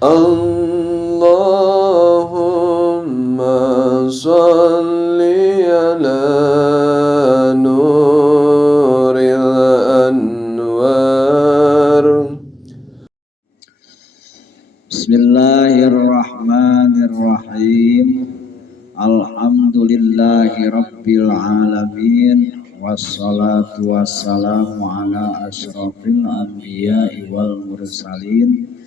Allahumma salli ala nuril anwar. Bismillahirrahmanirrahim. Alhamdulillahi rabbil alamin. Wassalatu wassalamu ala asyrafil anbiya'i wal mursalin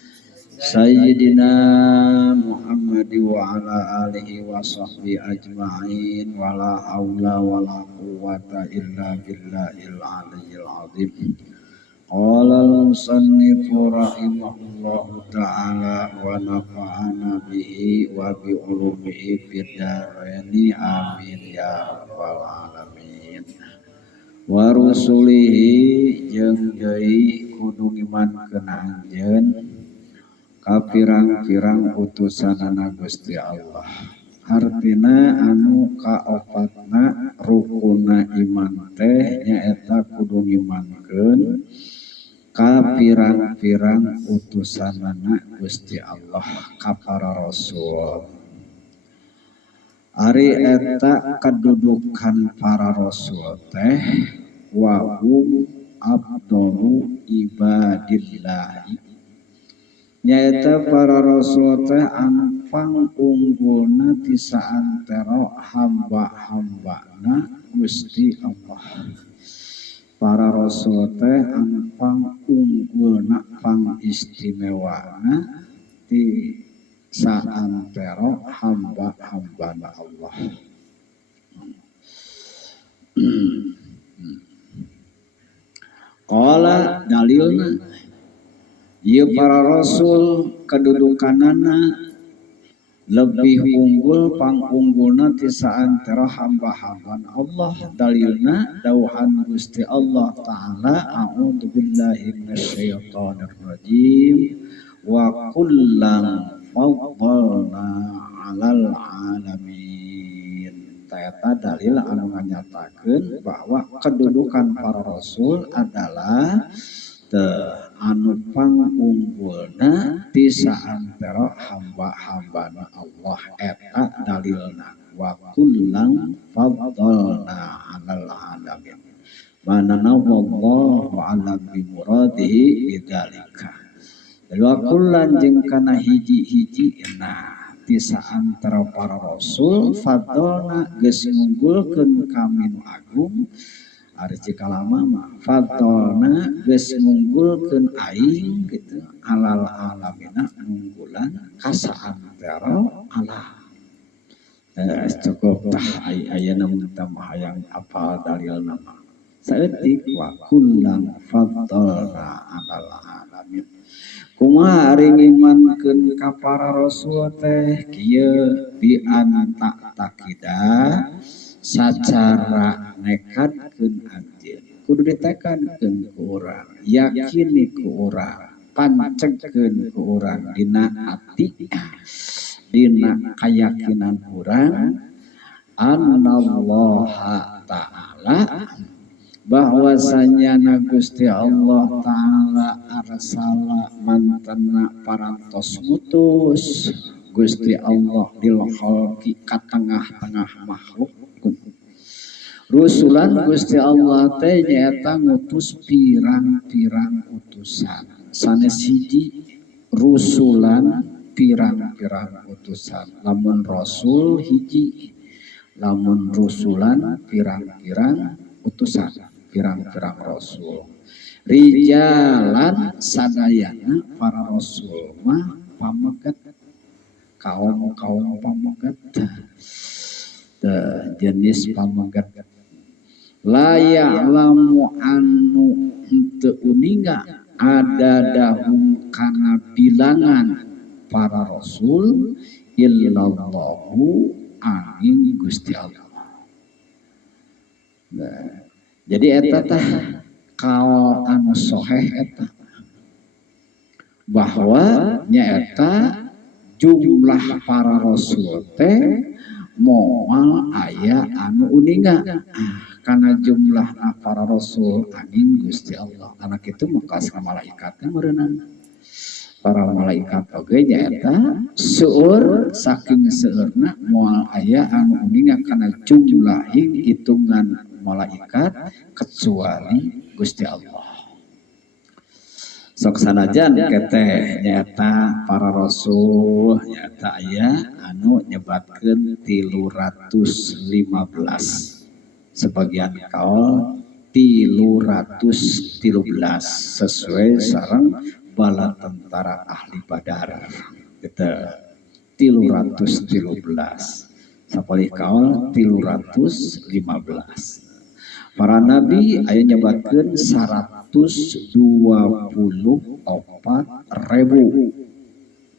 Sayyidina Muhammad wa ala alihi wa sahbihi ajma'in. Wa la hawla wa la quwwata illa billahil aliyyil azim. Qala al-musannifu rahimahullahu ta'ala wa nafa'ana bihi wa bi ulumihi fid dharaini amin ya rabbal alamin. Wa rusulihi jeung deui kudu ngimankeun anjeun ka pirang-pirang utusanana Gusti Allah. Artina anu kaopatna rukunna iman teh nyaeta kudu ngimankeun ka pirang-pirang utusanana Gusti Allah ka para rasul. Ari eta kedudukan para rasul teh wa hum afdalu ibadillahi. Nyaeta para rasul teh anu pangunggulna ti saantero hamba-hambana Gusti Allah. Para rasul teh anu pangunggulna pangistimewana ti saantero hamba-hambana Allah. Qala dalilna ieu para rasul kedudukanana lebih unggul pangunggulna ti saantero hamba-hambana Allah. Dalilna dauhan Gusti Allah taala a'udzu billahi minasyaitonir rajim wa kullam faddalna 'alal 'alamin. Eta dalil anu nganyatakeun bahwa kedudukan para rasul adalah anu pangunggulna ti saantero hamba-hambana Allah. Eta dalilna wa kullam faddalna 'alal 'alamin. Manana wallahu 'alam bi muradihi bidzalika. Wa kullan jeung kana hiji-hiji ti saantara para rasul faddalna geus ngunggulkeun kami nu agung. Ari cikalama mah faddalna geus ngunggulkeun aing gitu alal alamina nunggulan ka saantara alam. Cukup tah ayeuna mun tambah hayang apal dalilna mah saeutik wa kullam faddalna alal alamin. Kumaha ari ngimankeun ka para rasul teh kieu bi anta takida sacara nekatkeun anjeun kudu ditekankeun ku urang, yakini ku urang, pancegkeun ku urang dina ati dina kayakinan urang annallaha ta'ala bahwasanya Gusti Allah taala arsala mantena parantos ngutus Gusti Allah lil khalqi ka tengah-tengah makhluk. Rusulan Gusti Allah teh nyaeta ngutus pirang-pirang utusan. Sanes hiji rusulan pirang-pirang utusan. Lamun rasul hiji, lamun rusulan pirang-pirang utusan, pirang-pirang rasul. Rijalan sadayana para rasul mah pamegat, kaum pamegat, jenis pamegat. La ya'lamu anu henteu uninga ada dahum kana bilangan para rasul illallahu angin Gusti Allah. Nah, jadi eta tah kaul anu soheh eta bahwa nyaeta jumlah para rasul teh moal aya anu uninga karena jumlah para rasul angin Gusti Allah. Karena kitu maka malaikatnya meureunana para malaikat oge nyaeta seueur saking seueurna moal aya anu uninga kana jumlahing hitungan malaikat kecuali Gusti Allah. Sok sanajan keteh nyaeta para rasul nyaeta aya anu nyebatkeun 315 sebagian kaul 313 sesuai sareng bala tentara ahli Badar kita 313 sapalih kaul 315 para nabi aya nyebatkeun 124.000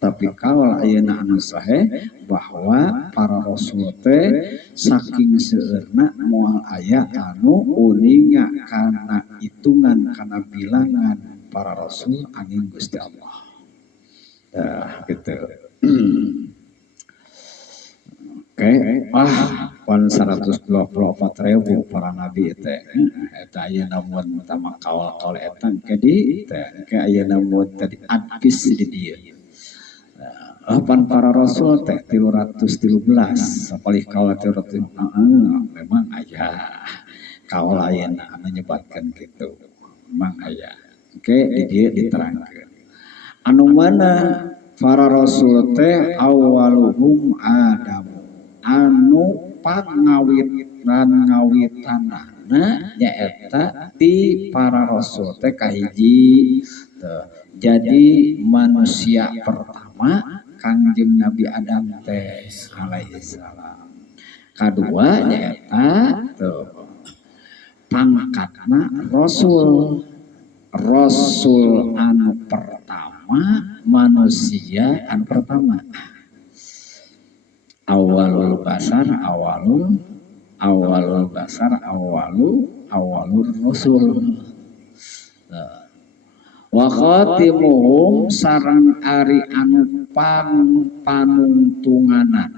tapi kalau ayeuna anu sahih bahwa para rasul teh saking seueurna moal aya anu uninga kana hitungan kana bilangan para rasul angin Gusti Allah. Gitu. Oke, pan 124.000 para nabi teh eta ayeuna mun tama kawal eta kedi teh ke ayeuna mun tadi adpis di dieu. Pan para rasul teh 313 sapalih kaula 300 memang aya kaula ayeuna anu nyebatkeun kitu memang aya. Oke di dieu diterangkeun anu mana para rasul teh awaluhum Adam anu pangawitanana nyaeta ti para rasul teh kahiji jadi manusia pertama Kangjeng Nabi Adam teh alaihi salam. Kadua nyaeta pangkatna rasul. Rasul anu pertama manusia anu pertama. Awalul basar awalul rasul. Wa khatimuhum sareng ari anu panungtunganana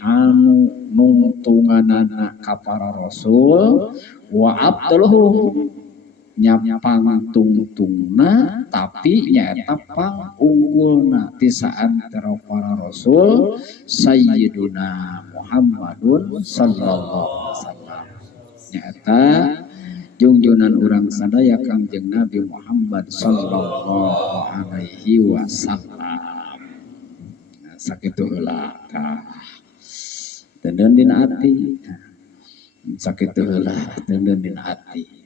anu nungtunganana ka para rasul wa abduluhum nyapang tungtungna tapi nyaeta pangunggulna ti saantara para rasul sayyiduna Muhammadun sallallahu alaihi wasallam nyaeta junjunan urang sadaya Kangjeng Nabi Muhammad sallallahu alaihi wasallam. Sakitu heula tah. Teuneun dina ati. Sakitu heula teuneun dina ati.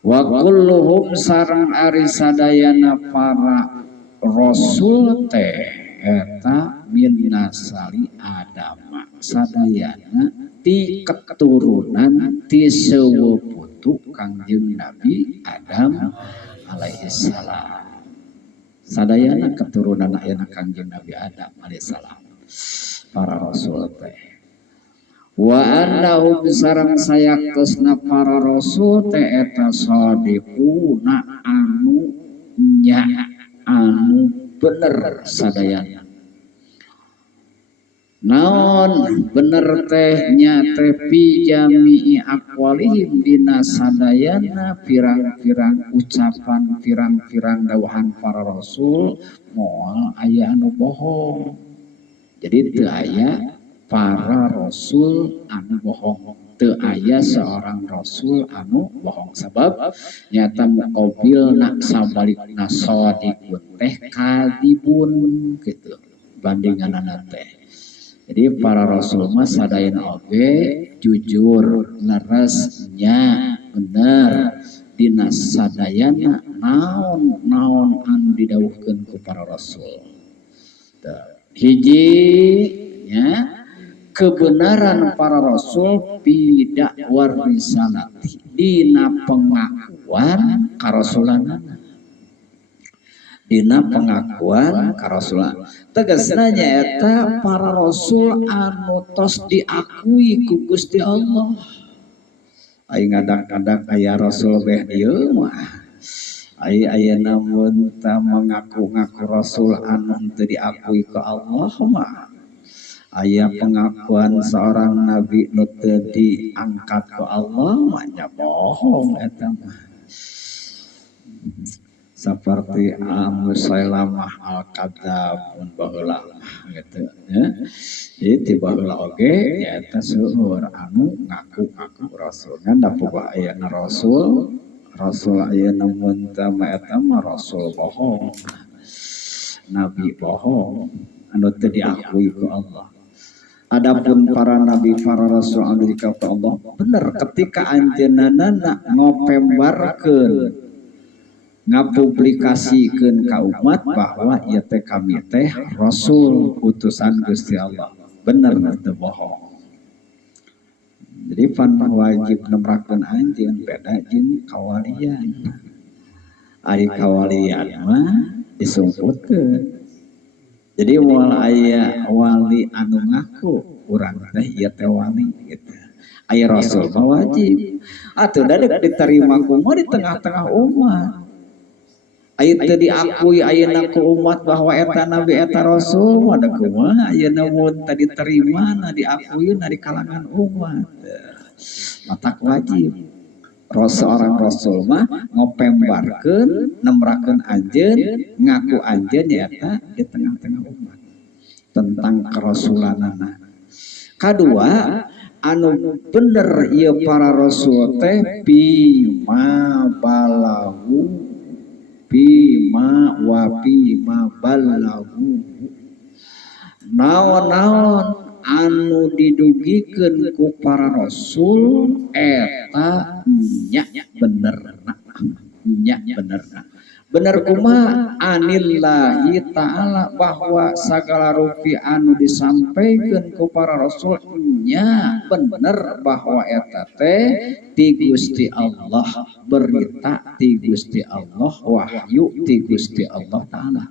Wa kulluhum sareng ari sadayana para rasul teh eta min nasali Adam sadayana ti keturunan ti seueuputu Kangjeng Nabi Adam alaihi salam. Sadayana keturunan ayeuna Kangjeng Nabi Adam alaihi salam. Para rasul teh. Wa annahum sareng sayaktosna para rasul teh eta shadiquna anu bener sadayana. Naon bener teh nya teh fi jami'i aqwalihim dina sadayana pirang-pirang ucapan pirang-pirang dawuhan para rasul moal aya anu bohong. Jadi teu aya para rasul anu bohong, teu aya seorang rasul anu bohong sabab nyata muqabilna sabalikna shadiqun teh kadibun gitu bandinganana teh. Jadi para rasul mah sadayana oge jujur, leresnya, bener dina sadayana naon anu didhawuhkeun ku para rasul. Hiji nya kebenaran para rasul bidak warisanati dina pengakuan karasulanana. Dina pengakuan karasulan tegasna nyaeta para rasul anu tos diakui ku Gusti Allah. Ai ngadak-ngadak aya rasul beh dieu mah ai ayeuna mun ta mengaku-ngaku rasul anu teu diakui ku Allah mah aya pengakuan seorang nabi nu teu diangkat ku Allah mah nya bohong eta mah. seperti Musailamah al-Kadzab mun baheula gitu ya. Jadi ti baheula oge nyaeta seueur anu ngaku-ngaku rasul nya da boga ayeuna rasul ayeuna mun teu eta mah rasul bohong, nabi bohong anu teu diakui ku Allah. Adapun para nabi, para rasul anu dikawal Allah bener ketika anjeunna ngopembarkeun ngapublikasikeun ka umat bahwa ieu teh kami teh rasul utusan Gusti Allah. Bener teu bohong. Jadi pan wajib nemrakeun anjeun beda jeung kawalian. Ari kawalian mah disumputkeun. Jadi moal aya wali anu ngaku urang teh ieu teh wali gitu. Aya rasul mah wajib. Atuh da diterima kumaha di tengah-tengah umat. Aya teu diakui ayeuna ku umat bahwa eta nabi eta rasul ada kumaha ayeuna mun teu diterima na diakui na di kalangan umat. Matak wajib. Seorang rasul mah ngopembarkeun nemrakeun anjeun ngaku anjeun nyaeta di tengah-tengah umat tentang kerasulanana. Kadua anu bener ieu para rasul teh bima balahu bima wa bima balahu naon-naon anu didugikeun ku para rasul eta nya benerna bener kumaha anillahi ta'ala bahwa sagala rupi anu disampaikan ku para rasul nya bener bahwa eta teh ti Gusti Allah, berita ti Gusti Allah, wahyu ti Gusti Allah Ta'ala.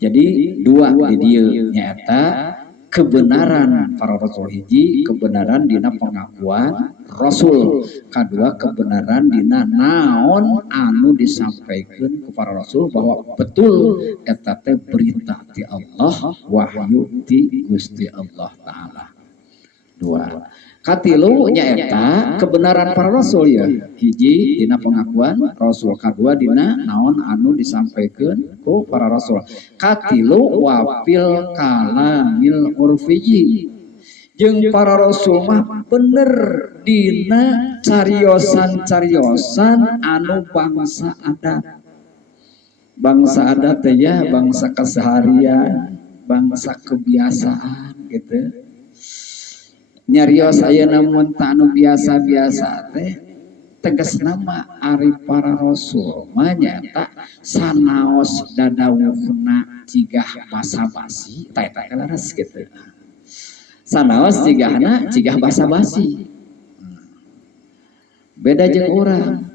Jadi dua di dieu nyaeta kebenaran para rasul, hiji kebenaran dina pengakuan rasul, kedua kebenaran dina naon anu disampaikan ke para rasul bahwa betul eta teh berita ti Allah, wahyu ti Gusti Allah Ta'ala. Dua. Katilu nyaeta kebenaran para rasul ya, hiji dina pengakuan rasul, kedua dina naon anu disampaikan ku para rasul. Katilu wafil kalamil urfiyi, jeung para rasul mah bener dina cariosan anu bangsa adat. Bangsa adat teh ya bangsa keseharian, bangsa kebiasaan gitu. Nyarios ayeuna mun anu biasa-biasa teh tegasna mah ari para rasul mah nyata sanaos dadawuhna cigah basa-basi tah eta leres kitu. Sanaos cigah basa-basi. Beda jeung urang.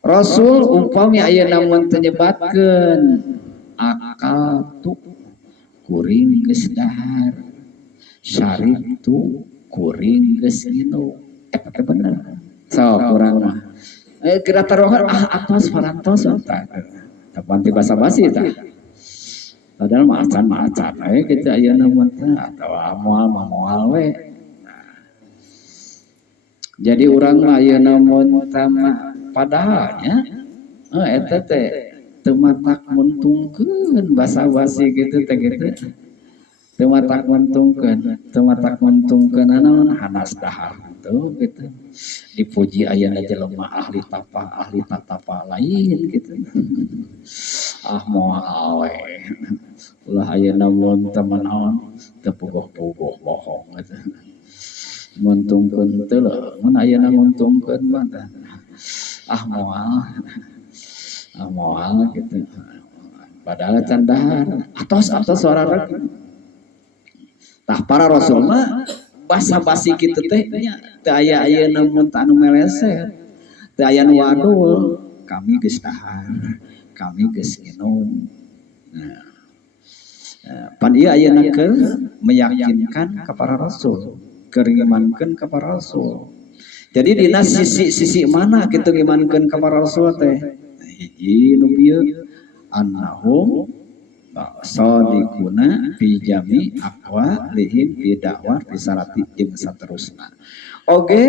Rasul umpami ayeuna mun teu nyebatkeun akal tu kuring geus dahar, syarif tu kuring geus nginum, eta teh bener. So kurang mah kira taruhan atos parantos tah. Tapi basa-basi tah. Padahal macan aya kitu ayeuna mun teh atawa moal we. Jadi urang mah ayeuna mun teh padahalnya eta teh teu matak muntungkeun basa-basi kitu teh kitu. Teu matak muntungkeun naon hanas dahar tuh gitu. Dipuji ayeuna jelema ahli tatapa lain gitu. Moal we. Ulah ayeuna mun teu naon teu puguh-puguh bohong gitu. Muntungkeun teu mun ayeuna muntungkeun mah moal gitu. Padahal can dahar atos suara rek. Tah para rasul mah basa-basi kitu teh nya teu aya ayeuna mun anu meleset, teu aya nu wadul, kami geus dahar, kami geus nginum. Nah, pan ieu ayeuna keur meyakinkan ka para rasul, keur ngimankeun ka para rasul. Jadi dina sisi mana kitu ngimankeun ka para rasul teh? Hiji nu bieu annahum sadiquna fi jami aqwa lihim fi dakwah risalati jeung saterusna. Oge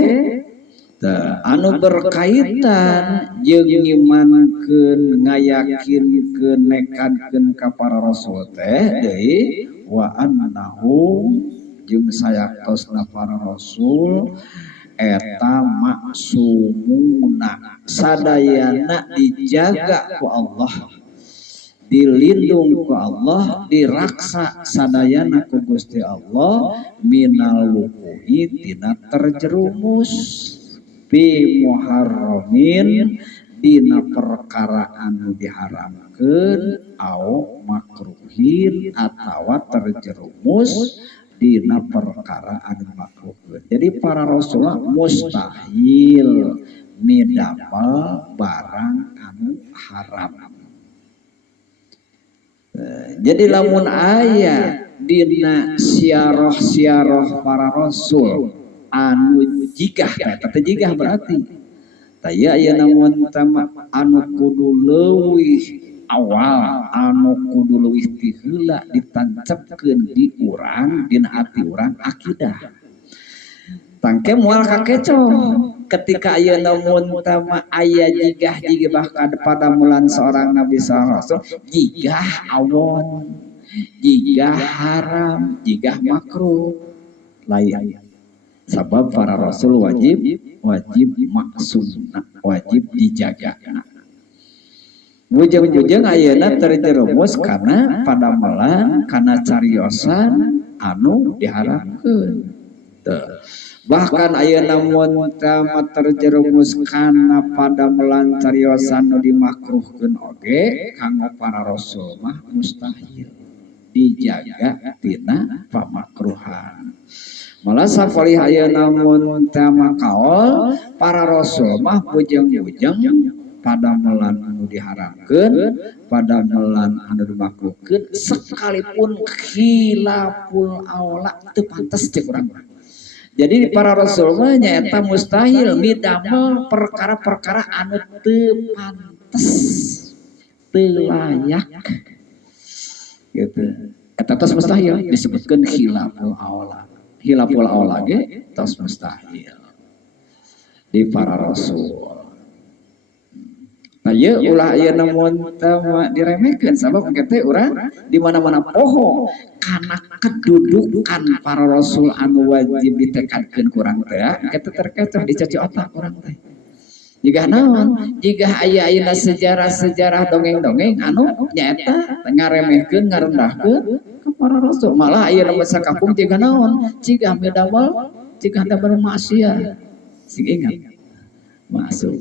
anu berkaitan jeung ngimankeun ngayakinkeun nekadkeun ka para rasul teh deui wa annahum jeung sayatosna para rasul eta maksumuna sadayana dijaga ku Allah, dilindung ku Allah, diraksa sadayana ku Gusti Allah minal wuqu'i tina terjerumus fi muharramin dina perkara anu diharamkeun au makruhin atawa terjerumus dina perkara anu makruhin. Jadi para rasulullah mustahil midamel barang anu haram. Jadi lamun aya dina siaroh para rasul anu jigah, kata jigah berarti taya aya namun tama anu kudu leuwih awal, anu kudu leuwih ti heula ditancepkeun di urang dina ati urang akidah. Tangke moal kakecoh ketika aya namun tama aya jigah pada mulan seorang nabi sallallahu alaihi wasallam jigah awon, jigah haram, jigah makruh lain. Sabab para rasul wajib maksumna, wajib dijaga. Bujang-bujang ayeuna terjerumus karena padamelan, karena cariosan anu diharamkeun. Bahkan ayeuna mun terjerumus karena padamelan cariosan anu dimakruhkeun oge kanggo para rasul mah mustahil dijaga tina pamakruhan. Malah savalih ayeuna mun tama kaol para rasul mah bujang-bujang padamelan anu diharamkeun, padamelan anu dimakruhkeun sekalipun khilaful aula teu pantes cek urang. Jadi para rasul mah nyaeta mustahil midamel perkara-perkara anu teu pantes, teu layak gitu. Eta tos mustahil disebutkeun khilaful aula. Khilaful aula ge tos mustahil di para rasul. Nah ye ulah aya namun tama diremehkeun sabab engke urang di mana-mana poho kana kedudukan para rasul anu wajib ditekadkeun ku urang teh engke terkecoh dicaci otak urang teh. Jika naon, jika aya-ayana sejarah-sejarah dongeng-dongeng anu nyaeta ngaremehkeun ngarendahkeun ka para rasul, malah aya nu sakapung jika naon, jika midamel jika damel maksiat sing ingat masuk.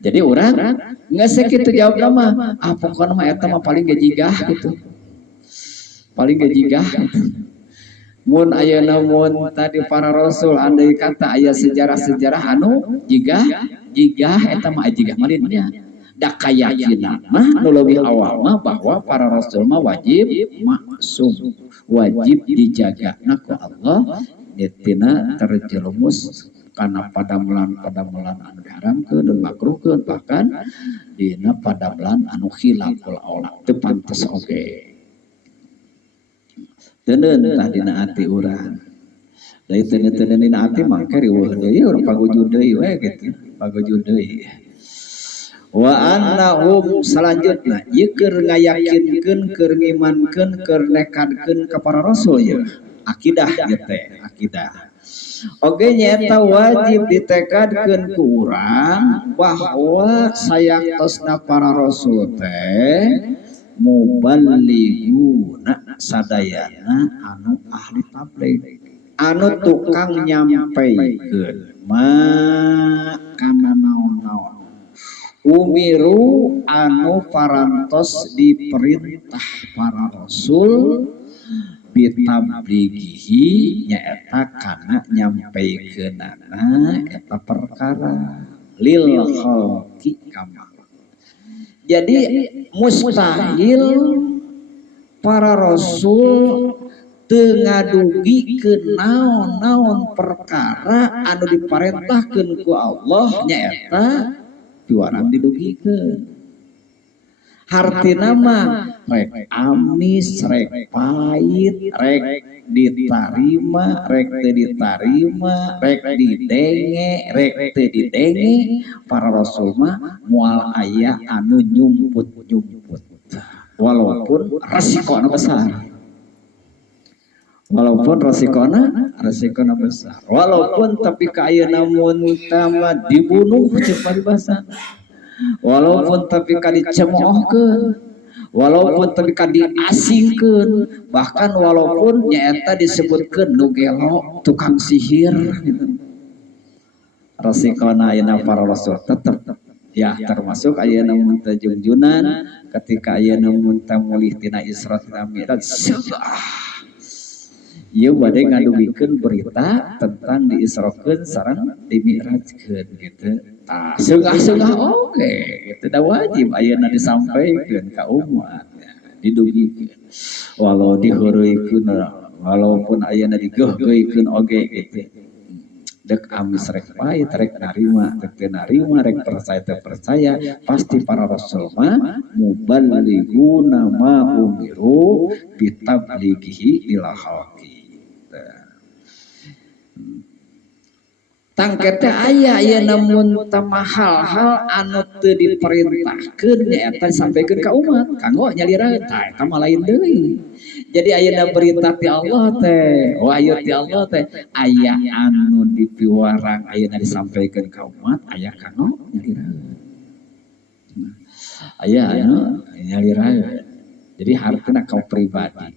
Jadi urang ngesek kitu jawab mah pokona mah eta mah paling gejigah gitu. Paling gejigah gitu. Mun ayeuna mun tadi para rasul andai kata aya sejarah-sejarah anu jigah eta mah jigah malinnya. Da kayakinan mah nu leuwih awal mah bahwa para rasul mah wajib maksum, wajib dijagana ku Allah tina terjerumus karena padamelan anu diharamkeun dan makruhkeun bahkan dina padamelan anu khilaful aula teu pantes oge. Teuneun tah dina ati urang. Dari teuneun dina ati mangke riweuh deui urang pagujud deui we kitu, pagujud deui. Wa annahum salanjutna ieu keur ngayakinkeun, keur ngimankeun, keur nekadkeun ka para rasul ye. Akidah ge teh, akidah. Oge nyaeta wajib ditekadkeun ku urang bahwa sayangtosna para rasul teh muballighuna sadayana anu ahli tabligh, anu tukang nyampaikeun kana naon-naon umiru anu parantos diperintah para rasul bitablighihi nyaeta kana nyampaikeunana eta perkara lil khalqi kama. Jadi mustahil para rasul teu ngadugikeun naon-naon perkara anu diparentahkeun ku Allah nyaeta diwarang didugikeun. hartina mah rek amis rek pahit rek ditarima rek teu ditarima rek didenge rek teu didenge para rasul mah moal aya anu nyumput-nyumput walaupun resikonya besar. Walaupun resikonya besar. Walaupun tapi kaya namun tama dibunuh cepat bahasa. Walaupun tapi kadi dicemoohkeun. Walaupun tapi kadi diasingkeun. Bahkan walaupun nyaeta disebutkeun nu gelo tukang sihir gitu. Resikonya ayeuna para rasul tetep ya termasuk ayeuna mun teh junjunan ketika ayeuna mun teh mulih tina Isra tina Mi'raj ieu bade ngadugikeun berita tentang diisrokeun sareng dimi'rajkeun gitu. Tah seugah-seugah oge gitu da wajib ayeuna disampaikeun ka umat didugikeun. Walau diheureuykeun walaupun ayeuna digeuh-geuhkeun oge gitu. Dek amis rek pahit rek narima rek teu narima rek percaya teu percaya pasti para rasul mah muballighuna ma umiru bitablighihi ila khalqi. Tangkete aya namun tama hal-hal anu teu diperintahkeun nyaeta disampaikeun ka umat kanggo nyaliraeun tah eta mah lain deui. Jadi ayeuna berita ti Allah teh wahyu ti Allah teh aya anu dipiwarang ayeuna disampaikeun ka umat aya kanggo nyaliraeun. Aya anu nyaliraeun. Jadi hartana kau pribadi.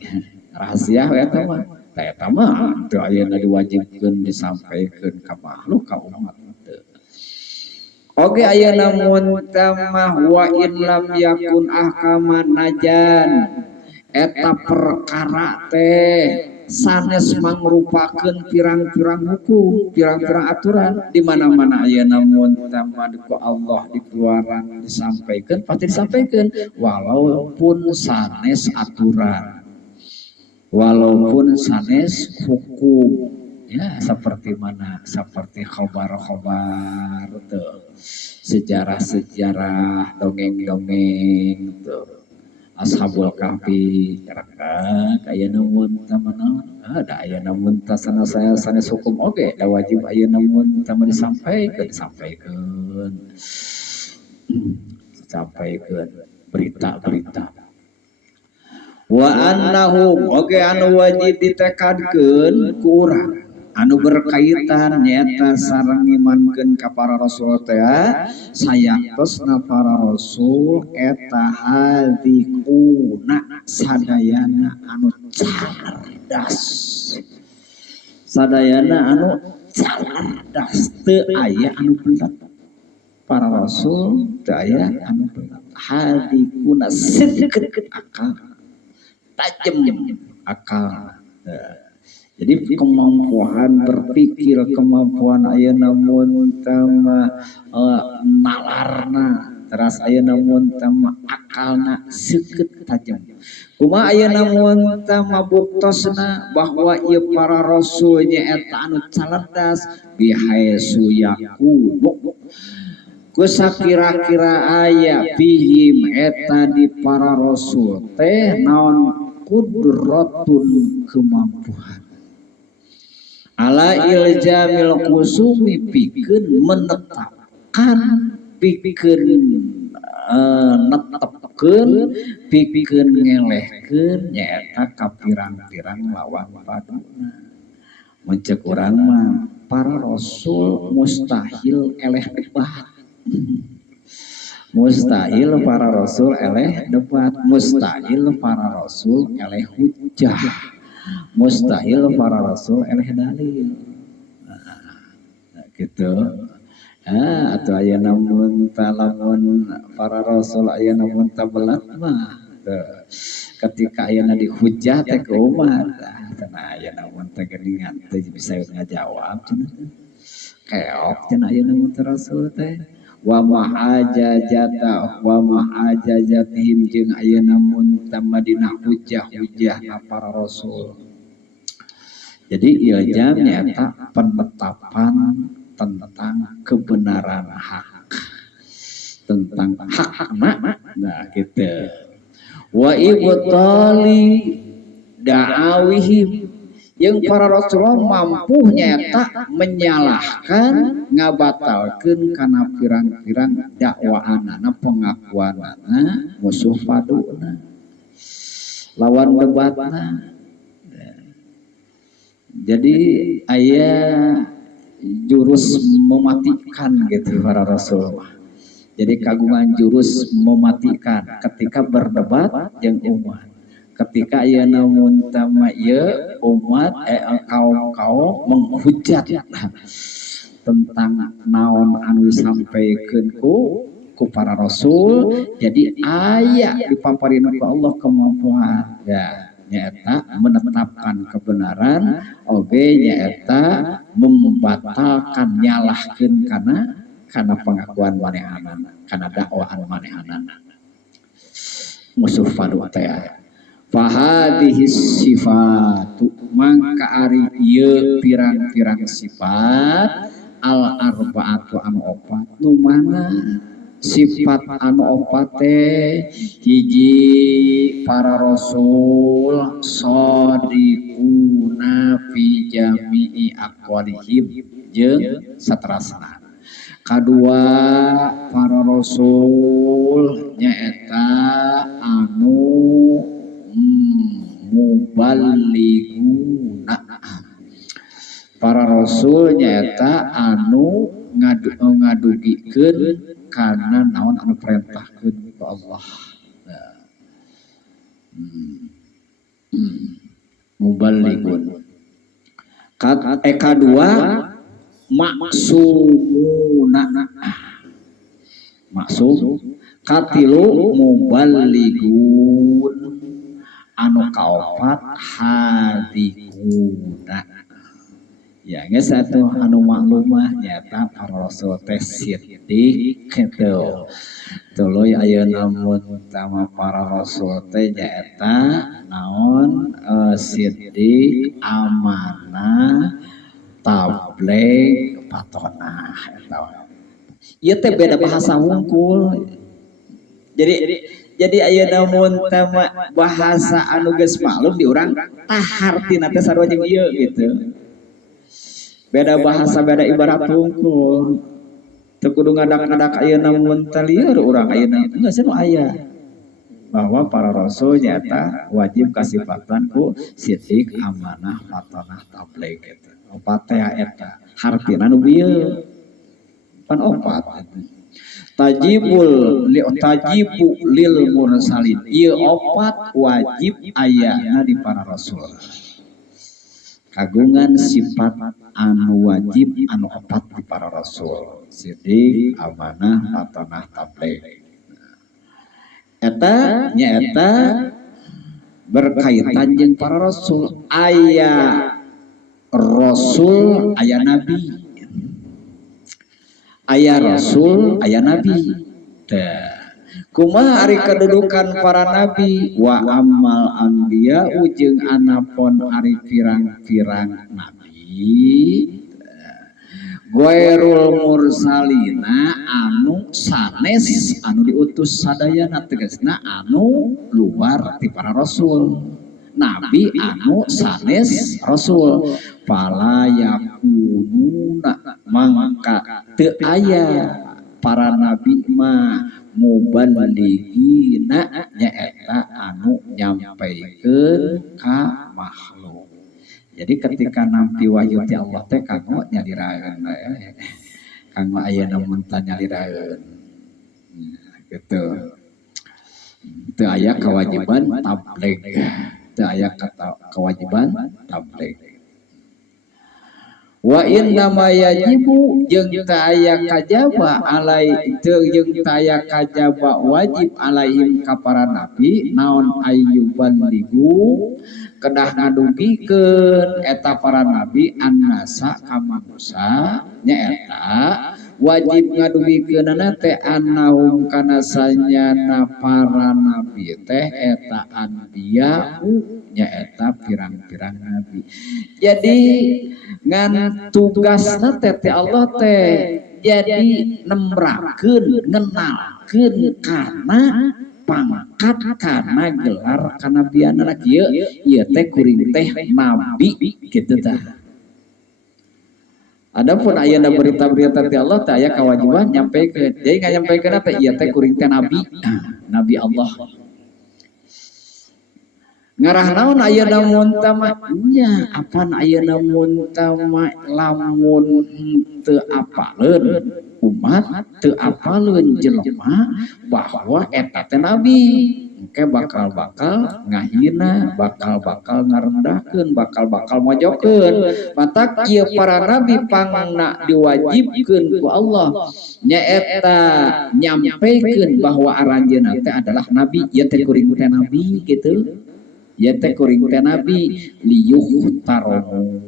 Rahasia we eta mah. Tah eta mah teu ayeuna diwajibkeun disampaikeun ka makhluk ka umat teu. Oge ayeuna mun tamah wa in lam yakun ahkaman najan eta perkara teh sanes mangrupakeun pirang-pirang hukum, pirang-pirang aturan di mana-mana ayeuna mun tamah ku Allah dikeluaran disampaikeun pasti disampaikeun walaupun sanes aturan. Walaupun sanes hukum ya seperti mana seperti khobar-khobar tuh sejarah-sejarah dongeng-dongeng tuh Ashabul Kahfi aya namun tamana ada aya namun tasana saya sanes hukum oge da wajib aya namun tamana disampaikeun berita-berita wa annahum oge anu wajib ditekadkeun ku urang anu berkaitan nyaeta sareng imankeun ka para rasul teh sayatosna para rasul eta hadikuna sadayana anu cerdas sadayana anu cerdas teu aya anu belat para rasul teu aya anu belat hadikuna sedeket akal tajam akal. Jadi kemampuan berpikir, kemampuan ayeuna mun tama nalarna, teras ayeuna mun tama akalna seukeut tajam. Kumaha ayeuna mun tama buktosna bahwa ieu para rasul nyaeta anu cerdas bihaitsu yakunu kusakira-kira aya bihim eta di para rasul teh naon kudratun kemampuan ala iljamil kusumi pikeun menetapkan pikeun netepkeun pikeun ngelehkeun nyaeta ka pirang-pirang lawan paduna mencek urang mah para rasul mustahil eleh debat. Mustahil para rasul eleh debat, mustahil para rasul eleh hujjah, mustahil para rasul eleh dalil. Nah, gitu. Atau ayeuna mun talamun para rasul ayeuna mun tabelat mah ketika ayeuna dihujjah teh ke umat. Cenah ayeuna mun teh geuningan teh bisa ngajawab cenah. Keok cenah ayeuna mun rasul teh wa ma'ajajatihim jeung ayeuna mun tamadina hujjah-hujjah para rasul. Jadi ieu nyata penetapan tentang kebenaran hak, tentang hakna. Nah gitu. Wa ibtali da'awihim, yang para Rasulullah mampu nyata menyalahkan ngabatalkan karena pirang-pirang dakwaanana pengakuanana musuh paduna lawan debatna. Jadi ayah jurus mematikan gitu para Rasulullah. Jadi kagungan jurus mematikan ketika berdebat yang umat. Ketika ia namun tama ia umat kaum menghujat tentang naon anu disampaikan ku para rasul. Jadi aya dipaparin ku Allah kemampuan ya nyaeta menetapkan kebenaran oge nyaeta membatalkan nyalahkeun karena pengakuan manehanana karena dakwaan manehanana musuh padu teh. Fahadihi sifatu mangka ari ieu pirang-pirang sifat al arbaatu anu opat. Nu mana sifat anu opat teh? Hiji, para rasul shadiquna fi jami'i aqwalihim jeung saterasna. Kadua, para rasul nyaeta anu muballiguna. Para rasul nyaeta anu ngadugikeun kana naon anu perintahkeun ku Allah. Muballigun. Kadua maksumuna. Maksum. Katilu muballigun. Anu kaopat hadikuna. Ya geus satu anu maklumah nyata para rasul teh siddiq kitu. Tuluy ayeuna mun tama para rasul teh nyaeta naon siddiq, amanah, tabligh, patonah eta. Ieu teh beda bahasa hungkul. Jadi ayeuna mun tama bahasa anu geus maklum di urang tah hartina teh sarua jeung ieu gitu. Beda bahasa beda ibarat hungkul. Teu kudu ngadak-ngadak ayeuna mun teh lieur urang ayeuna geus anu aya. Bahwa para rasul nyata wajib kasifatan ku siddiq, amanah, patonah, tabligh gitu. Opat teh eta. Hartina nu bieu. Pan opat. Tajibu lil mursalin. Ieu opat wajib ayana di para rasul. Kagungan sifat anu wajib anu opat di para rasul. Siddiq, amanah, patonah, tabligh. Eta nyaeta berkaitan jeung para rasul. Aya rasul, aya nabi. Aya rasul, aya nabi. Kumaha ari kedudukan para nabi? Wa amal anbiya ujung anapon ari pirang-pirang nabi. Ghairul mursalina anu sanes anu diutus sadayana tegasna anu luar ti para rasul. Nabi anu sanes rasul. Fala yakununa mangka teu aya para nabi mah muballighina nyaeta anu nyampaikeun ka makhluk. Jadi ketika nampi wahyu ti Allah teh kanggo nyaliraeun kanggo ayeuna mun tah nyaliraeun gitu. Teu aya kewajiban tabligh. Teu aya kewajiban tabligh. Wa inna ma yajibu jeung teu aya kajaba alai jeung teu aya kajaba wajib alaihim ka para nabi naon ayyuban ligu kedah ngadugikeun eta para nabi annasa ka manusa nyaeta wajib ngadugikeunana teh annahum kana sanyana para nabi teh eta anbiya nyaeta pirang-pirang nabi. Jadi ngan tugasna teh Allah teh jadi nembrakeun ngenalkeun diangkatkeun kana pangkat kana gelar kanabiana kieu ieu teh kuring teh nabi kitu tah. Adapun ayeuna berita-berita ti Allah teh aya kewajiban nyampeukeun. Jadi nyampeukeun teh ieu teh kuring teh nabi. Nabi Allah. Ngarah naon ayeuna mun tama nya apaan ayeuna mun tama lamun teu apaleun umat teu apaleun jelema bahwa eta teh nabi engke bakal ngahina bakal ngarendahkeun bakal mojokeun matak ieu para nabi pangna diwajibkeun ku Allah nyaeta nyampeukeun bahwa aranjeunna teh adalah nabi ieu teh kuring teh nabi kitu. Ya teh kuring teh nabi liyuh taromu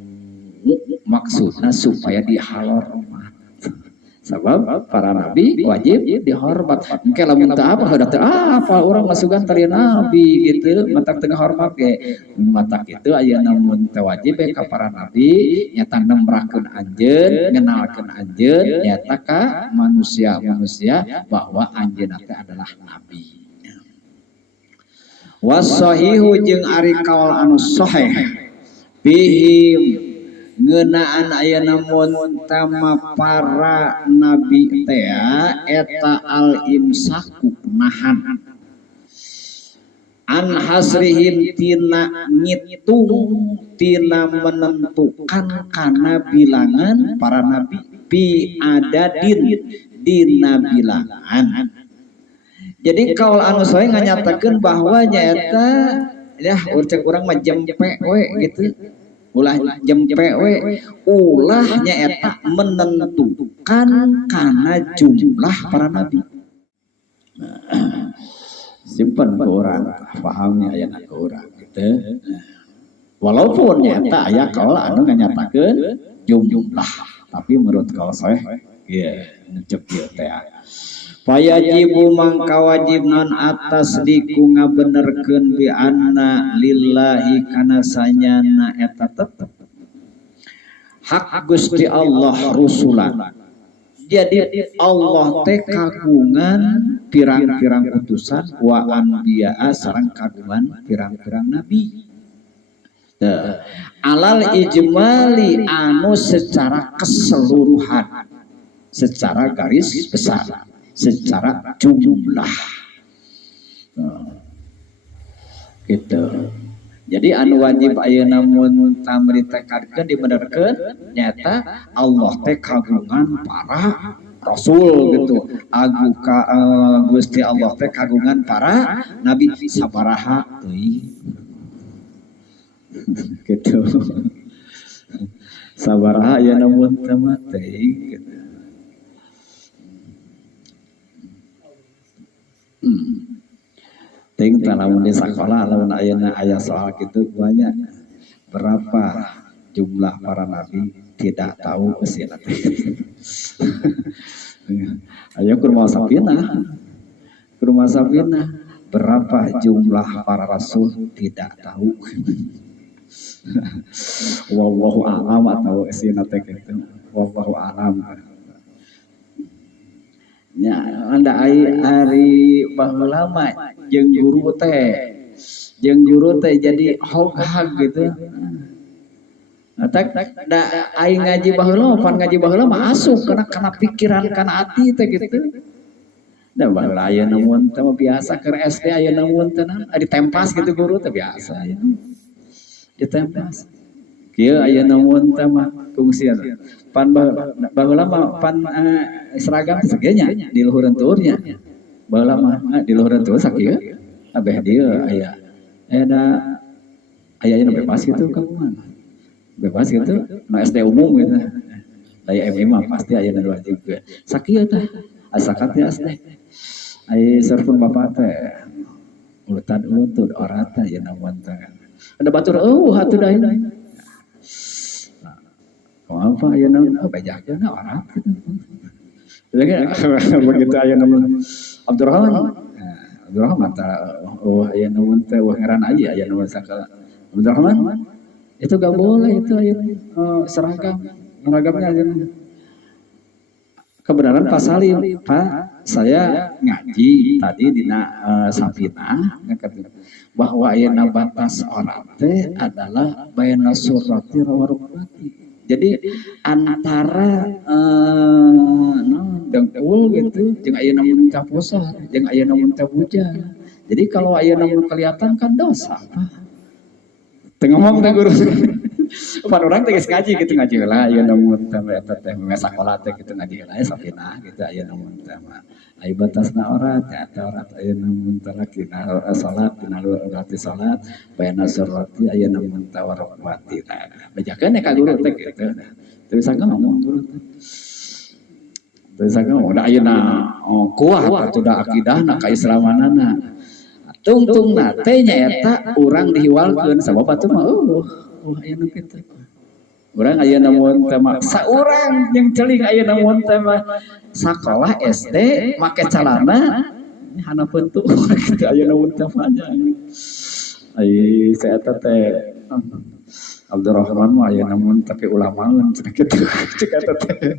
maksudna supaya dihormat. Sebab para nabi wajib dihormat. Engke lamun teu apa heudah teu apa urang masugan tari nabi gitu matak teu hormat ge. Matak kitu ayeuna mun teu wajib ka para nabi nyata nembrakeun anjeun, ngenalkeun anjeun nyata ka manusia-manusia bahwa anjeunna teh adalah nabi. Wasahihu jeung ari kaul anu sahih bihim ngeunaan ayeuna mun tama para nabi teh eta al imsaku nahan an hasrihim tina ngitung tina menentukan kana bilangan para nabi bi adadin dina bilangan. Jadi kaul anu sahih nganyatakeun bahwa nyaeta ya urang mah jempe we gitu. Ulah jempe we ulah nyaeta menentukan kana jumlah para nabi. Simpen ke urang pahamnya aya ke urang gitu. Walaupun nyaeta aya kaul anu nganyatakeun jumlah tapi menurut kaul sahih ya ngecep ieu teh fayajibu mangka wajib non atas diku ngabenerkeun bi anna lillahi kana sanyana eta tetep hak Gusti Allah rusulan. Jadi Allah teh kagungan pirang-pirang utusan wa anbiya sareng kagungan pirang-pirang nabi. Alal ijmali anu secara keseluruhan secara garis besar secara jumlah gitu. Jadi anu wajib ayeuna mun tamritekeun dibenerkeun nyata Allah teh kagungan para rasul gitu. Gusti Allah teh kagungan para nabi sabaraha teuing gitu. Sabaraha ayeuna mun tama teuing gitu. Ting lamun di sekolah lamun ayeuna aya soal kitu banyak berapa jumlah para nabi tidak tahu usia teh. Ayo ke rumah Sapina berapa jumlah para rasul tidak tahu. Wallahu a'lam atau usia teh kitu. Wallahu a'lam. Ya, anda ari baheula mah jeung guru teh jadi hog-hag gitu. Tak da aing ngaji baheula pan ngaji baheula mah asup kana pikiran kana ati teh gitu. Da baheula ayeuna mun teh biasa keur SD ayeuna mun teh ditempas gitu guru teh biasa ya. Ditempas. Kieu ayeuna mun teh mah kungsian. Pan baheula mah pan seragam sagenya di luhureun turnya. Baheula mah di luhureun tur sakieu abeh dieu aya aya bebas gitu kamu bebas gitu no SD umum gitu aya MI mah pasti aya nu wajib ge sakieu teh asakat ya SD aya serpun bapak teh ulutan ulutut orata ya namun teh ada batur hatu da ini apa aya naon bejakna orat begitu aya namun Abdurrahman mata aya namun teh ngaran aja aya namun sakala Abdurrahman itu gak boleh itu aya seragamnya aja kebenaran Pak Salim, Pak saya ngaji tadi dina Safinah bahwa ayeuna batas orang teh adalah baina surati wa rukbati. Jadi antara dengkul gitu jeung ayeuna mun capusar jeung ayeuna mun bujang. Jadi kalau ayeuna mun kelihatan kan dosa. Teu ngomong teh guru. Pan orang teh geus ngaji gitu ngaji heula ayeuna mun teh eta teh sakola teh gitu ngaji heula Safinah gitu ayeuna mun teh mah aya batasna orat eta orat ayeuna mun teh lakina salat dina rati salat baina surati ayeuna mun teh warahmati tah bejakeun ka guru teh gitu teu bisa ngomong guru teh teu bisa ngomong da ayeuna kuat atuh da akidahna kaislamanana tungtungna teh nyaeta urang dihiwalkeun sabab atuh mah ayeuna kitu. Urang ayeuna mun teh mah saurang jeung celing ayeuna mun teh mah sakola SD make calana hanapeun tuh kitu ayeuna mun teh panjang. Ai saya teh Abdurrahman mah ayeuna mun tapi ulamaeun cenah kitu cek eta teh.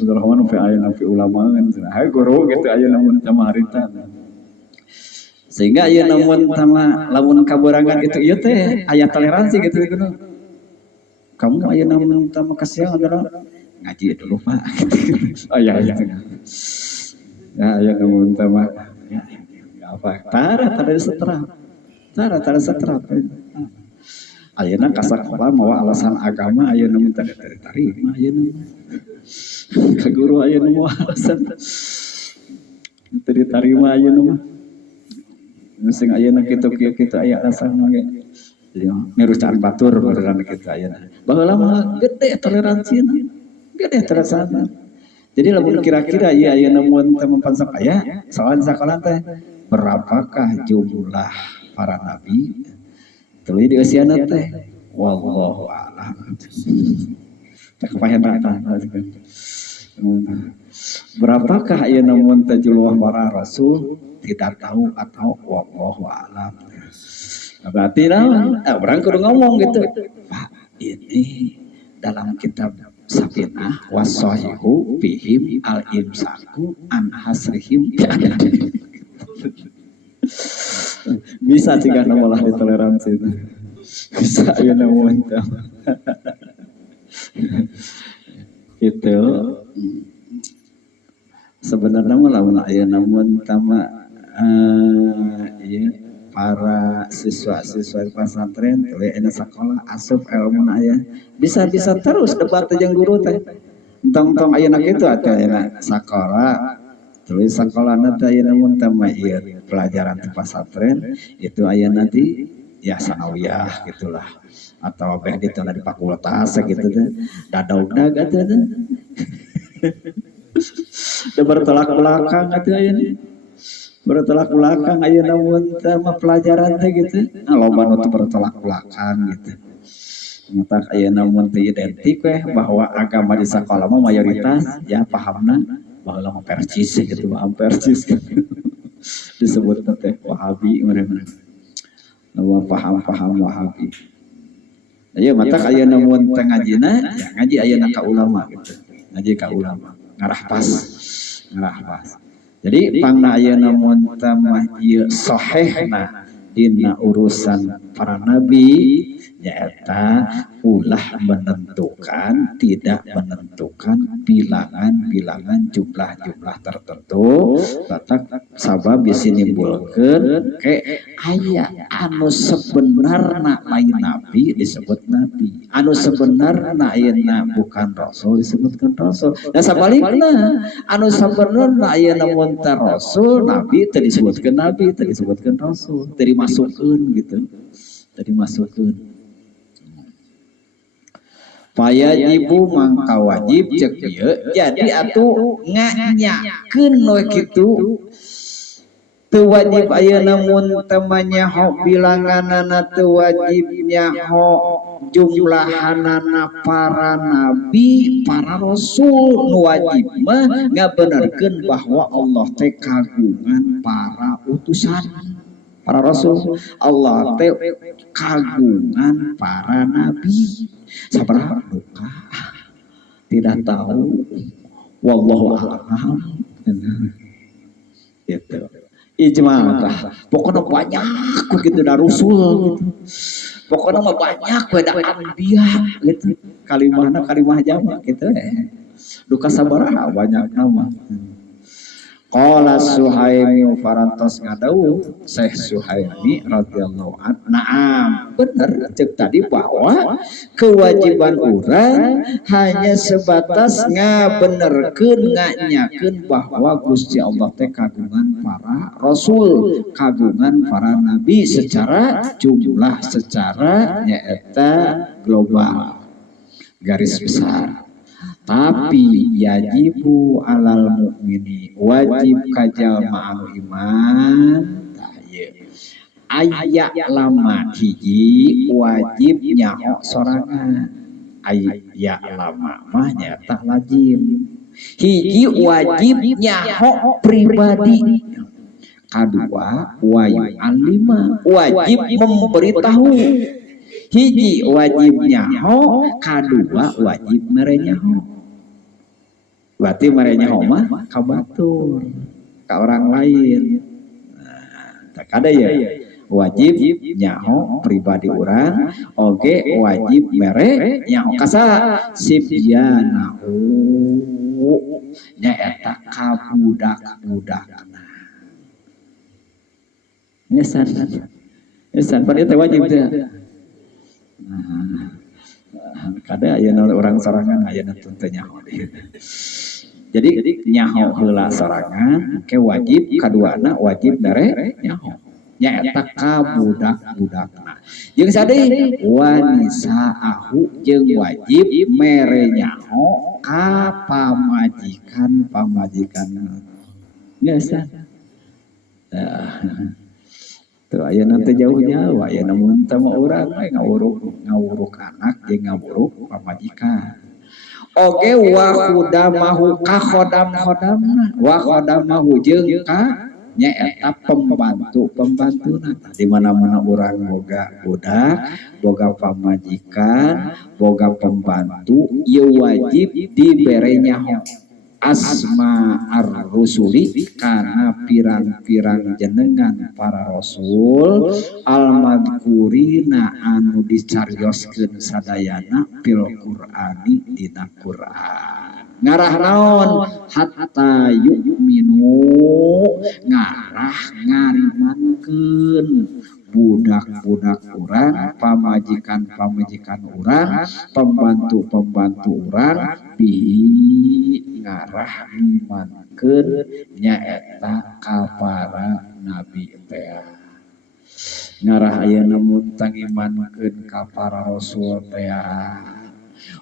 Abdurrahman mah ayeuna pi ulamaeun cenah. Hai guru gitu ayeuna mun teh mah harita. Sehingga ayeuna mun tama lamun kaberangan gitu ieu teh aya toleransi gitu gitu. Kamu ayeuna mun tama kasihan adalah ngaji dulu Pak. Oh iya iya. Ya ayeuna mun tama ya apa? Tara setrap. Tara setrap. Ayeuna ka sakola mawa alasan agama ayeuna mun teh diterima ayeuna. Ka guru ayeuna mawa alasan diterima ayeuna mah. Sing ayeuna kitu aya alasan mah ge. Nirucan batur beneran kitu ayeuna. Baheula mah gede toleransinya. Gede toleransinya. Jadi lamun kira-kira ieu ayeuna mun teh mempansak aya soal sakola teh berapakah jumlah para nabi? Tuluy di usiana teh wallahu a'lam. Teh kepahendatan. Berapakah ayeuna mun teh jumlah para rasul? Tidak tahu atau wallahu a'lam. Nah, berarti orang kudu ngomong gitu. Pak, ini dalam kitab Safinah wasahihu bihim al-imsaku an hasrihim. Bisa jika namalah ditoleransi itu. Bisa ya namun itu sebenarnya lamun aya namun tama ya, para siswa-siswa pesantren tuluy aya sakola asup ilmu aya bisa terus debat jeung guru teh tong ayeuna kitu atuh ayeuna sakola tuluy sakolana teh ayeuna mun teh mah ieu pelajaran di pesantren itu aya nanti ya sanawiyah gitulah atau beh di di fakultas gitu teh dadogna atuh teh da bertolak belakang atuh ayeuna bertolak belakang ayeuna mun teh mah pelajaran teh gitu. Loba nu teu bertolak belakang gitu. Mata ayeuna mun teh identik we bahwa agama di sakola mah mayoritas ya pahamna baheula mah percis gitu, percis. Disebut teh Wahabi meureun. Lawa paham Wahabi. Aya mata ayeuna mun teh ngajina ya ngaji ayeuna ka ulama gitu. Ngaji ka ulama, ngarah pas. Jadi pangna ayeuna mun tamah ieu sahihna dina urusan para nabi nyaeta ulah menentukan tidak menentukan bilangan jumlah tertentu batak sabab bisa nimbulkeun ke aya anu sebenarna lain nabi disebut nabi anu sebenarna ayeuna bukan rasul disebutkan rasul dan sabalikna anu sebenarna ayeuna mun teh rasul nabi teu disebutkeun nabi teu disebutkeun rasul teu dimasukkeun gitu teu dimasukkeun. Payajibu mangka wajib cek ieu jadi atuh nganyakeun we kitu teu wajib ayeuna mun teu nyaho bilanganana teu wajib nyaho jumlahanana para nabi para rasul nu wajib mah ngabenerkeun bahwa Allah teh kagungan para utusan para rasul Allah teh kagungan para nabi sabaraha duka tidak tahu wallahu a'lam. Gitu. Ijma tah. Pokoknya banyak begitu da rasul gitu. Pokoknya mah banyak beda anbiya gitu. Kalimahna kalimah jamak gitu. Duka sabaraha banyak nama. Qala Suhaimi farantos ngadauh Syekh Suhaimi radhiyallahu anhu. Naam, bener cek tadi bahwa kewajiban urang hanya sebatas ngabenerkeun nganyakeun bahwa Gusti Allah teh kagungan para rasul, kagungan para nabi secara jumlah, secara nyaeta global garis besar. Tapi yajibu alal mukmini wajib kajalma anu iman aya lama hiji wajib nyaho sorangan aya lama mah nyata lazim hiji wajib nyaho pribadi kadua wajib alima wajib memberitahu hiji wajib nyaho kadua wajib merenyaho. Berarti merenya mah kabatur ke orang lain. Nah, ada ya wajib nyaho pribadi orang, oke wajib mere nyaho kasa sibyanahu nyaeta kabudak-budakna. Nyesan pada teh wajib teh. Kada aya orang sorangan aya teu nyaho. Jadi nyaho heula sorangan ke wajib kaduana wajib dare nyaho nyaeta kabudak-budakna jeung sadeu wanisaahu jeung wajib mere nyaho ka pamajikan biasa tuh aya nanti jauh-jauh aya namun tama urang ngawuruk anak jeung ngawuruk pamajikan. Oke wa khudamahu ka khodam-khodamna wa khodamahu jeung ka nyaeta pembantu-pembantuna di mana-mana urang boga budak, boga pamajikan, boga pembantu ieu wajib dibere nyaho asma ar-rusuli kana pirang-pirang jenengan para rasul al-madkurina anu dicarioskeun sadayana fil Qur'ani dina Qur'an. Ngarah naon hatta yu'minu ngarah ngarimankeun budak-budak urang, pamajikan-pamajikan urang, pembantu-pembantu urang bihi ngarah imankeun nyaeta ka para nabi teh. Ngarah aya namun tang imankeun ka para rasul teh.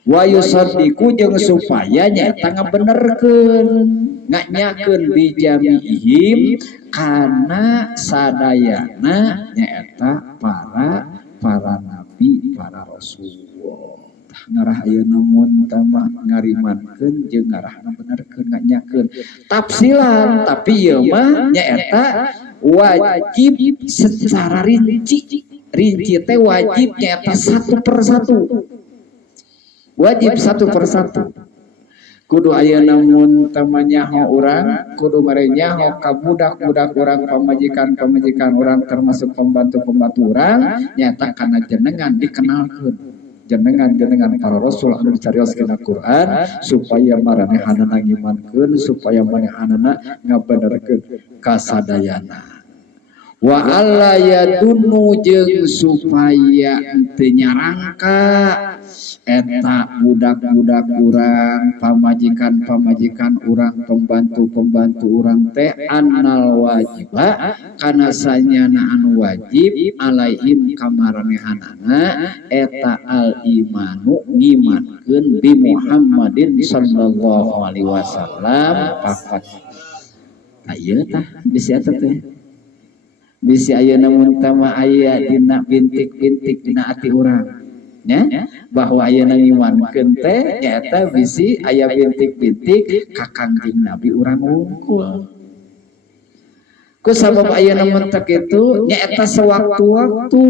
Wa yusaddiqu jeung supaya nyaeta ngabenerkeun nganyakeun bijamiihim kana sadayana nyaeta para nabi para rasul. Ngarah aya namun tama ngarimankeun jeung ngarah ngabenerkeun nganyakeun tafsilan tapi ieu mah nyaeta wajib secara rinci teh wajib nyaeta satu persatu. Wajib satu persatu. Kudu aya namun tamanyaho urang, kudu marenyaho ka budak-budak urang, pamajikan-pamajikan urang termasuk pembantu-pembantu urang, nyata kana jenengan dikenalkeun. Jenengan para rasul anu dicarioskeun Al-Qur'an supaya maranehanana ngimankeun, supaya maranehanana ngabenerkeun kasadayana. Wa alla yadunnu jeung supaya teu nyarangka eta budak-budak urang, pamajikan-pamajikan urang, pembantu-pembantu urang teh annal wajiba kana sanyana anu wajib alaihim kamaranehanana eta al imanu ngimankeun bi Muhammadin sallallahu alaihi wasallam faqat. Ayeuna tah bisi eta teh bisi ayeuna mun tama aya dina bintik-bintik dina ati urang nya bahwa ayeuna ngimankeun teh nyaeta bisi aya bintik-bintik ka Kangjeng Nabi urang wungkul. Ku sabab ayeuna mentek itu nyaeta sewaktu-waktu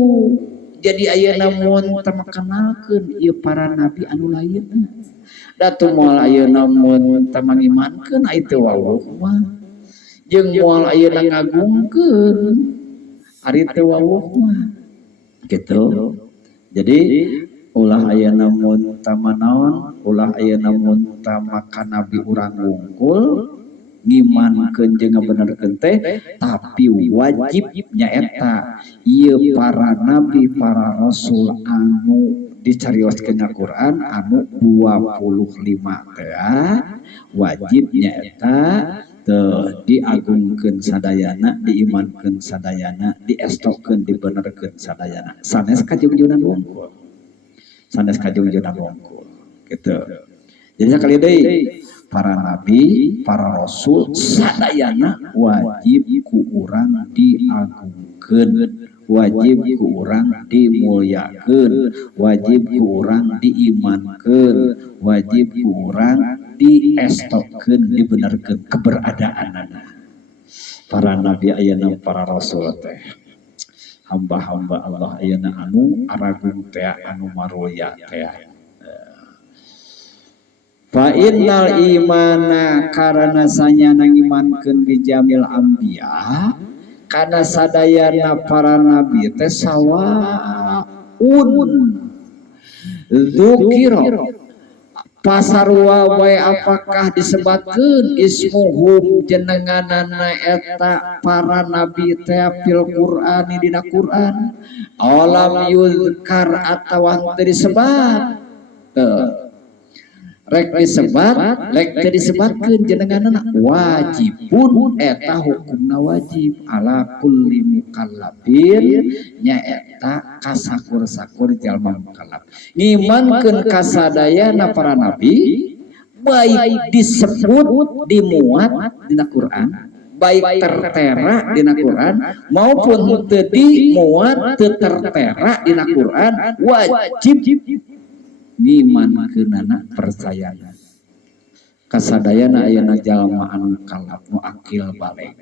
jadi ayeuna mun teu kenalkeun ieu para nabi anu lain datu moal ayeuna mun teu mangimankeun itu wawuh mah jeung moal ayeuna ngagungkeun ari teu wawuh mah gitu. Jadi ulah ayeuna mun teu manaon ulah ayeuna mun teu makan nabi urang wungkul ngimankeun jeung ngabenerkeun teh tapi wajib nyaeta ieu para nabi para rasul anu dicarioskeun Al-Qur'an anu 25 teh wajib nyaeta teu diagungkeun sadayana diimankeun sadayana diestokeun dibenerkeun sadayana sanes kajungjunan wungkul sanes kajungjunan wungkul gitu. Jadi sakali deui para nabi, para rasul sadayana wajib ku urang diagungkeun, wajib ku urang dimulyakeun, wajib ku urang diimankeun, wajib ku urang diestokeun dibenerkeun keberadaanana. Para nabi ayeuna para rasul teh hamba-hamba Allah ayeuna anu aragung teh anu maroya teh. Fa innal imana karana sanyana ngimankeun bijamil anbiya kana sadayana para nabi teh sawaun dzukira pasarua bae apakah disebatkeun ismuhum jenenganana eta para nabi teh fil Qur'ani dina Qur'an alam yuzkar atawa teu disebat rek disebat rek teu disebatkeun jenenganana wajibun eta hukumna wajib ala kulli mukallafin nyaeta kasakur-sakur jalma mukallaf ngimankeun kasadayana para nabi baik disebut dimuat dina Quran baik tertera dina Quran maupun teu dimuat teu tertera dina Quran wajib ngimankeunana percayana kasadayana ayeuna jalma anu kalap nu akil balik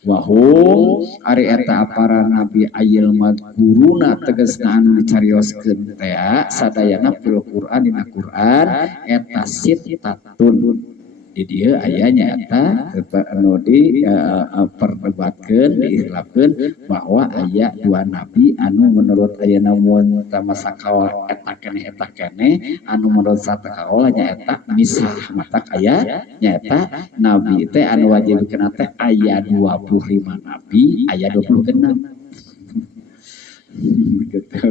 wahum ari eta para nabi ayil madguruna tegasna anu dicarioskeun teh sadayana fil Qur'an dina Qur'an eta sittatun di dieu aya nyaeta anu di perdebatkeun diikhtilafkeun bahwa aya dua nabi anu menurut ayeuna mun tamasakaol eta keneh anu menurut satakaol nyaeta misah matak aya nyaeta nabi teh anu wajibkeun teh aya 25 nabi aya 26 gitu.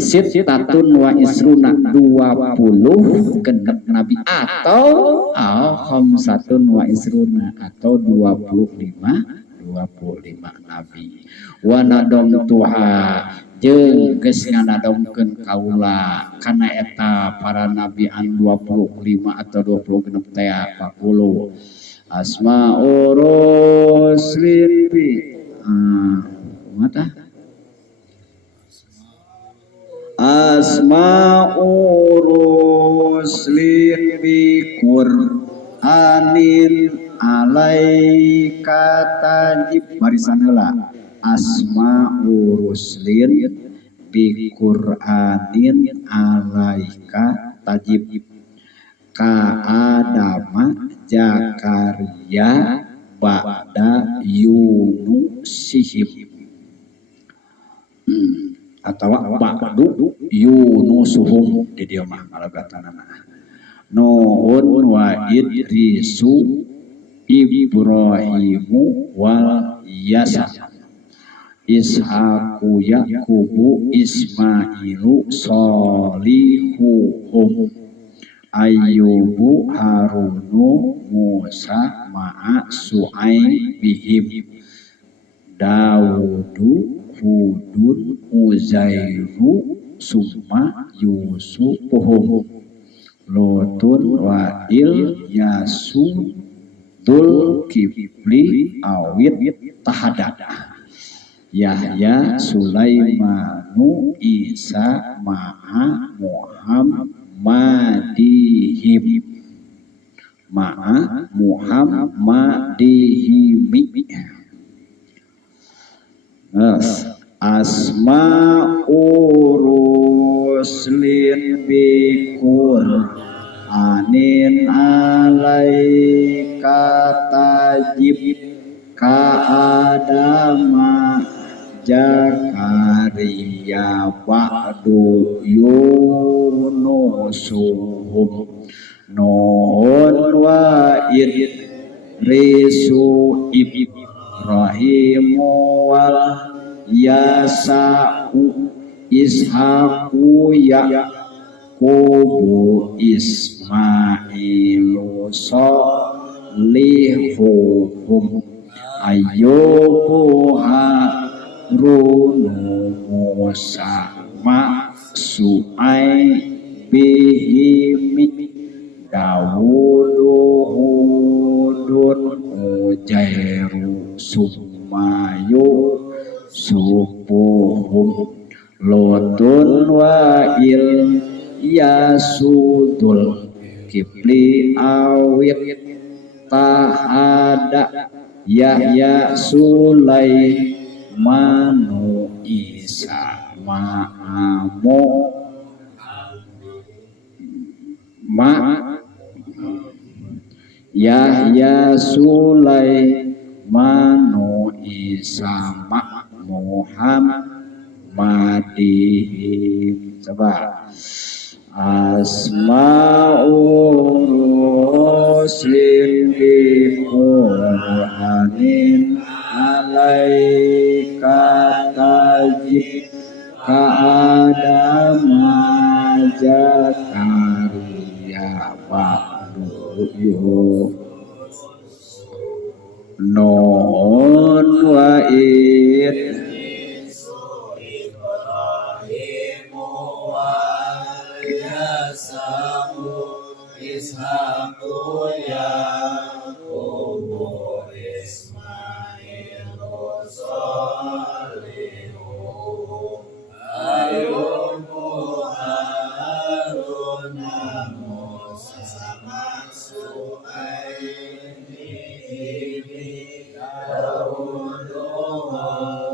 Sittatun wa isruna 20 genep nabi atau khamsatun wa isruna atau 25 nabi wa nadom tuha jeung geus nganadomkeun kaula kana eta para nabi an 25 atau 20 genep teh 40 asmaul rusulin bi mata asma'ur rusulin bi Qur'anin alaika tajib barisan heula asma'ur rusulin bi Qur'anin alaika tajib ka Adama Zakaria ba'da Yunusihim atau ba'du Yunusuhum di dieu mah ngalabatanana Nuhun wa Idrisu Ibrahimu wal Yasa Ishaku Yakubu Ismailu Solihuhum Ayyubu Harunu Musa ma'a Su'aibihim Daudu Hudun Uzairu Summa Yusufuhum Lotun wa Ilyasu Dul Kifli Awit Tahada Yahya Sulaimanu Isa Ma'a Muhammadihim Ma'a Muhammadihimi Asma uruslin bikur anin alaika tajib ka adama Jakaria ba'du yunusuhum Nuhun wa risu Ibrahimu wal Yasa'u Ishaku Yaqubu Ismailu Solihuhum Ayyubu Harunu Musa Su'aibihimi Dawudu Hudun Ujairu Sumayu Supuhum Lotun wa Yasudul Kipli awit Tahada Yahya Sulaimanu Isa Ma'amu Yahya Sulaimanu Isa Muhammadihim. Coba Asma'ur ruslin bi Qur'anin alaika tajib ka adama Jakaria ba'du Nuhun wa Ishaku Yaqubu Ismailu Solihu Ayyubu Haruna Musa Su'aibihimi Dawudu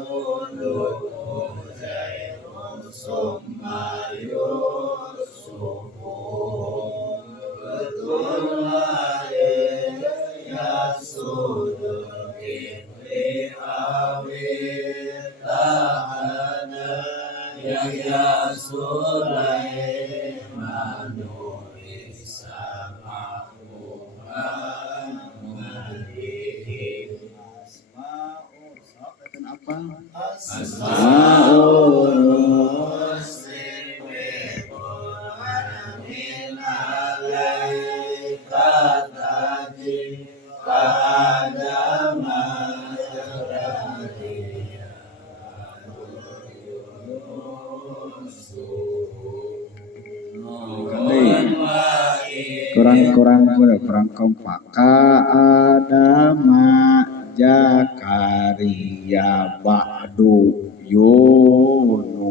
Hudud Ujairu Sumayu Yahya Sulaimanu Isa Muhammadihim. Asma'ul Muslim Qur'anin alaika tajib ka adama kurang kompak ka adama Jakaria ba'du yunusum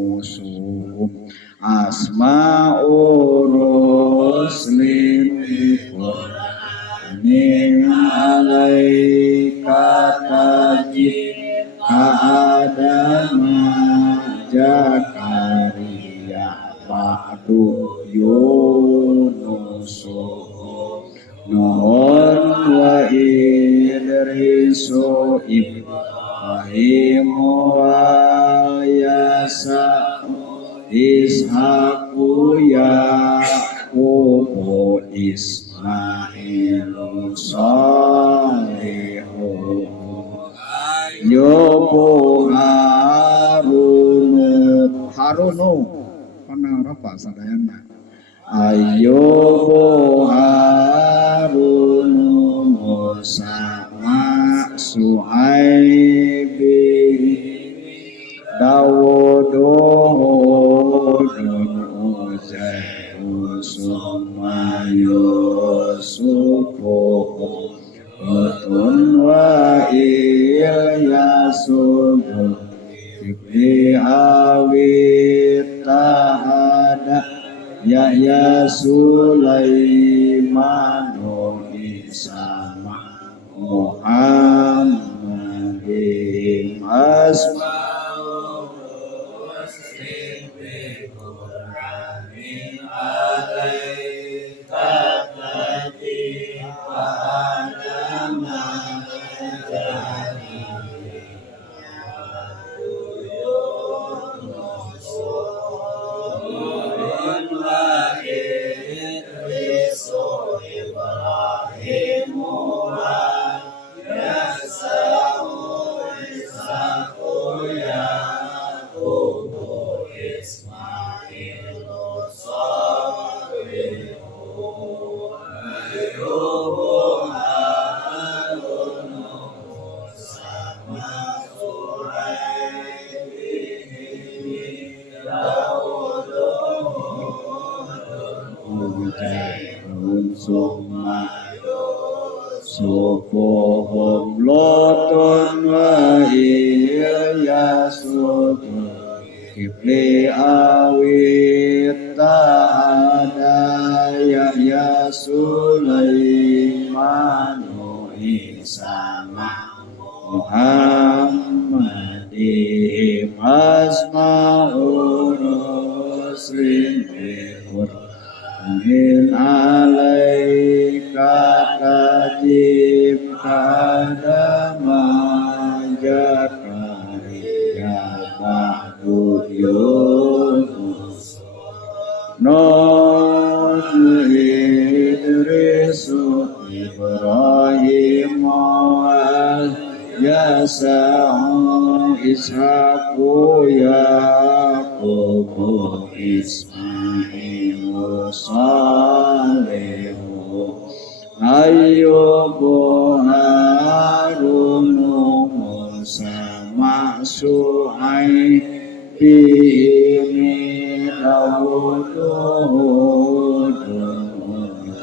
asma'ur ruslin Qur'anin alaika tajib ka adama Jakaria ba'du yunusum Nuhun wa Idrisu Ibrahimu wa Yasa'u Ishaku Yaqubu Ismailu Solihu Ayyubu Harunu Pana apa sadayana Ayyubu Harunu Musa Su'aibihimi Dawudu Hudun Ujairu Sumayu Supuhum Lotun wa Ilyasu Kipli awit tahada Yahya Sulaimanu Isa Muhammadin Asma'ul Husna bi Qur'anin alaika tadi wa adama summa supohom loton wa iya sutu kibli awit ta'ada ya Sulaimanu isama Muhammadihim asma'ur ruslim bikur min alaika tajib kadama jakariya ba'du yunus Nuh Idrisu Ibrahim Yasa'u Ishaqu Yaqubu Ismailu Salihu Ayyubu Harunu Musa Ma'su'ai Bihimi Dawuduhu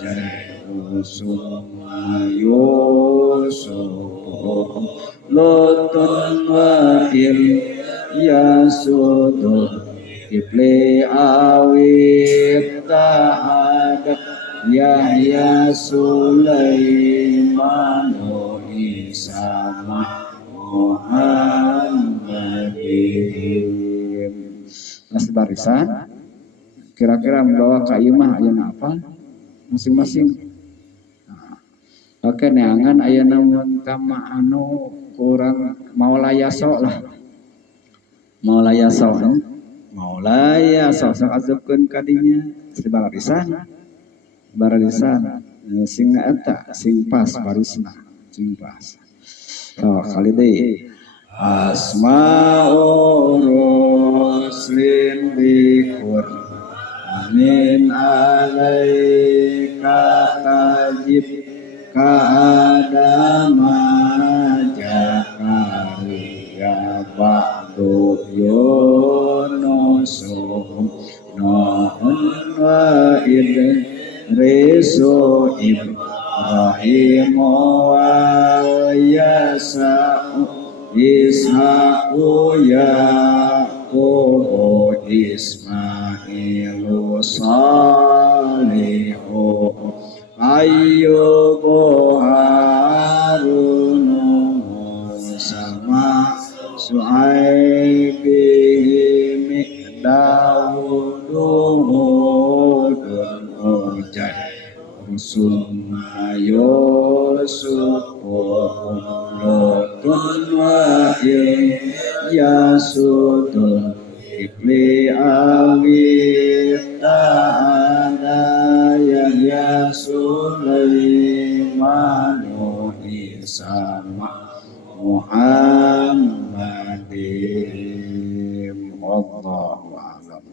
Jairu Summa Yusufu Lutun wa Ilyasudu Kibli awit ta'adak Yahya Sulaimanu Isama Muhammadihim. Nas barisan kira-kira membawa kaimah ayana apa masing-masing. Oke neangan ayana kama anu kurang maulayaso lah. Maulayaso sok azabkeun kadinya barisan. Barisan sing eta sing pas barisna sing pas. So kali deui asmaul ruslim bi Qur'anin alaika tajib ka adama jakariya ba'du yunusum Nuhun wa Idrisu Ibrahim wa Yasa'u Ishaqu Yaqubu Ismailu Salihu Ayyubu Harunu Musa Ma'su'aibihim Dawuduhudun Jairu Summa Yusufu Lutun wa Ilyasudu Kibli awit ta'ada Yahya Sulaimanu Isama Muhammadihim. Wallahu a'lam.